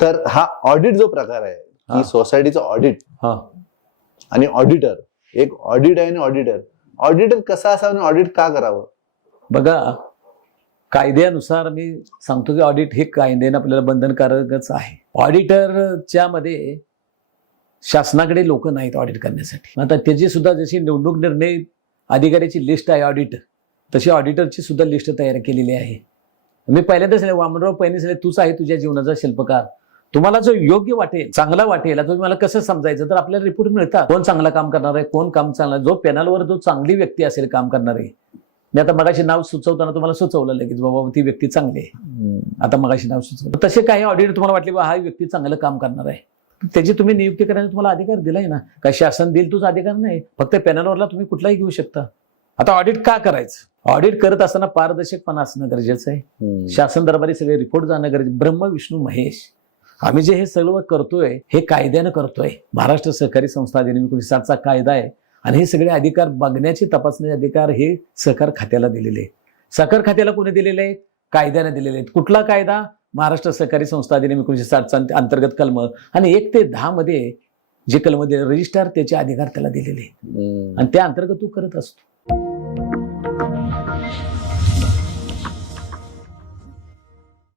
तर हा ऑडिट जो प्रकार आहे की सोसायटीचं ऑडिट आणि ऑडिटर एक ऑडिट आहे आणि ऑडिटर ऑडिटर कसा असावा आणि ऑडिट का करावं बघा कायद्यानुसार मी सांगतो की ऑडिट हे कायद्याने आपल्याला बंधनकारकच आहे ऑडिटरच्या मध्ये शासनाकडे लोक नाहीत ऑडिट करण्यासाठी आता त्याची सुद्धा जशी निवडणूक निर्णय अधिकाऱ्याची लिस्ट आहे ऑडिटर तशी ऑडिटरची सुद्धा लिस्ट तयार केलेली आहे मी पहिल्यांदाच वामनराव पैने तूच आहे तुझ्या जीवनाचा शिल्पकार तुम्हाला जो योग्य वाटेल चांगला वाटेल आता तुम्हाला कसं समजायचं तर आपल्याला रिपोर्ट मिळतात कोण चांगलं काम करणार आहे कोण काम चांगलं जो पॅनलवर जो चांगली व्यक्ती असेल काम करणार आहे मी आता मगाशी नाव सुचवताना तुम्हाला सुचवलं लगेच बाबा ती व्यक्ती चांगली आहे आता मगाशी नाव सुचवलं तसे काही ऑडिट तुम्हाला वाटले बा हा व्यक्ती चांगलं काम करणार आहे त्याची तुम्ही नियुक्ती करायला तुम्हाला अधिकार दिलाय ना काय शासन देईल तोच अधिकार नाही फक्त पॅनलवरला तुम्ही कुठलाही घेऊ शकता आता ऑडिट का करायचं ऑडिट करत असताना पारदर्शकपणा असणं गरजेचं आहे शासन दरबारी सगळे रिपोर्ट जाणं गरजेचं ब्रह्म विष्णू महेश आम्ही जे हे सर्व करतोय हे कायद्यानं करतोय महाराष्ट्र सहकारी संस्था अधिनियम एकोणीशे सातचा कायदा आहे आणि हे सगळे अधिकार बघण्याची तपासणी अधिकार हे सहकार खात्याला दिलेले सहकार खात्याला कोणी दिलेले आहे कायद्याने दिलेले आहेत कुठला कायदा महाराष्ट्र सहकारी संस्था अधिनियम एकोणीशे सातचा अंतर्गत कलम आणि एक ते दहा मध्ये जे कलम रजिस्ट्रार त्याचे अधिकार त्याला दिलेले आणि त्या अंतर्गत तू करत असतो